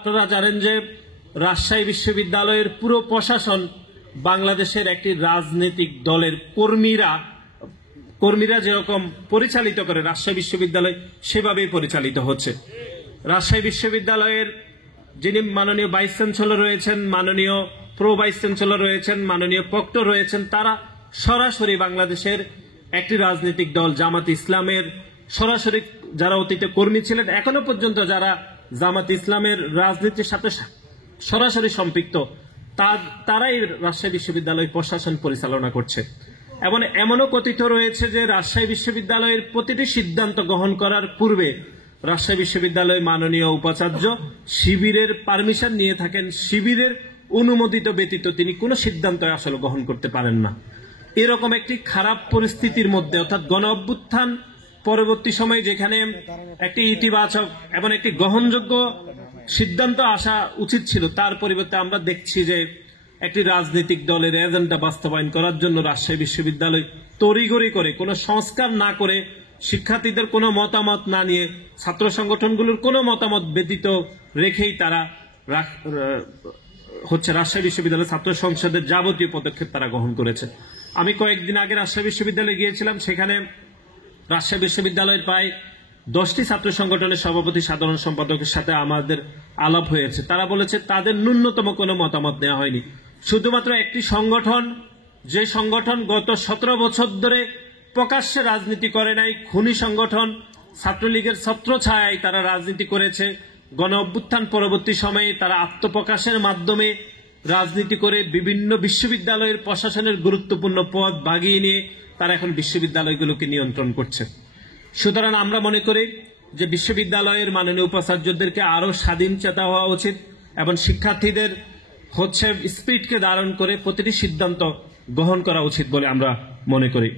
আপনারা জানেন যে রাজশাহী বিশ্ববিদ্যালয়ের পুরো প্রশাসন বাংলাদেশের একটি রাজনৈতিক দলের কর্মীরা যেরকম পরিচালিত করে রাজশাহী বিশ্ববিদ্যালয় সেভাবেই পরিচালিত হচ্ছে। রাজশাহী বিশ্ববিদ্যালয়ের যিনি মাননীয় ভাইস চ্যান্সেলর রয়েছেন, মাননীয় প্রো ভাইস চ্যান্সেলর রয়েছেন, মাননীয় প্রক্টর রয়েছেন, তারা সরাসরি বাংলাদেশের একটি রাজনৈতিক দল জামাত ইসলামের সরাসরি যারা অতীতে কর্মী ছিলেন, এখনো পর্যন্ত যারা জামাত ইসলামের রাজনীতির সাথে সরাসরি সম্পৃক্ত, তারাই রাজশাহী বিশ্ববিদ্যালয় প্রশাসন পরিচালনা করছে। এবং এমনও কথিত রয়েছে যে রাজশাহী বিশ্ববিদ্যালয়ের প্রতিটি সিদ্ধান্ত গ্রহণ করার পূর্বে রাজশাহী বিশ্ববিদ্যালয় মাননীয় উপাচার্য শিবিরের পারমিশন নিয়ে থাকেন, শিবিরের অনুমোদিত ব্যতীত তিনি কোনো সিদ্ধান্ত আসলে গ্রহণ করতে পারেন না। এরকম একটি খারাপ পরিস্থিতির মধ্যে, অর্থাৎ গণ অভ্যুত্থান পরবর্তী সময়ে যেখানে একটি ইতিবাচক এবং একটি গ্রহণযোগ্য সিদ্ধান্ত আসা উচিত ছিল, তার পরিবর্তে আমরা দেখছি যে একটি রাজনৈতিক দলের এজেন্ডা বাস্তবায়ন করার জন্য রাজশাহী বিশ্ববিদ্যালয় তড়িঘড়ি করে, কোনো সংস্কার না করে, শিক্ষার্থীদের কোনো মতামত না নিয়ে, ছাত্র সংগঠনগুলোর কোনো মতামত ব্যতীত রেখেই তারা রাজশাহী বিশ্ববিদ্যালয় ছাত্র সংসদের যাবতীয় পদক্ষেপ তারা গ্রহণ করেছে। আমি কয়েকদিন আগে রাজশাহী বিশ্ববিদ্যালয়ে গিয়েছিলাম, সেখানে রাজশাহী বিশ্ববিদ্যালয়ের প্রায় 10টি ছাত্র সংগঠনের সভাপতি সাধারণ সম্পাদকের সাথে আমাদের আলাপ হয়েছে। তারা বলেছে তাদের ন্যূনতম কোনো মতামত নেওয়া হয়নি। শুধুমাত্র একটি সংগঠন, যে সংগঠন গত 17 বছর ধরে প্রকাশ্যে রাজনীতি করে নাই, খুনি সংগঠন ছাত্রলীগের ছত্রছায়ায় তারা রাজনীতি করেছে, গণ অভ্যুত্থান পরবর্তী সময়ে তারা আত্মপ্রকাশের মাধ্যমে রাজনীতি করে বিভিন্ন বিশ্ববিদ্যালয়ের প্রশাসনের গুরুত্বপূর্ণ পদ বাগিয়ে নিয়ে তারা এখন বিশ্ববিদ্যালয়গুলোকে নিয়ন্ত্রণ করছে। সুতরাং আমরা মনে করি যে বিশ্ববিদ্যালয়ের মাননীয় উপাচার্যদেরকে আরো স্বাধীন চেতা হওয়া উচিত এবং শিক্ষার্থীদের স্পিরিটকে ধারণ করে প্রতিটি সিদ্ধান্ত গ্রহণ করা উচিত বলে আমরা মনে করি।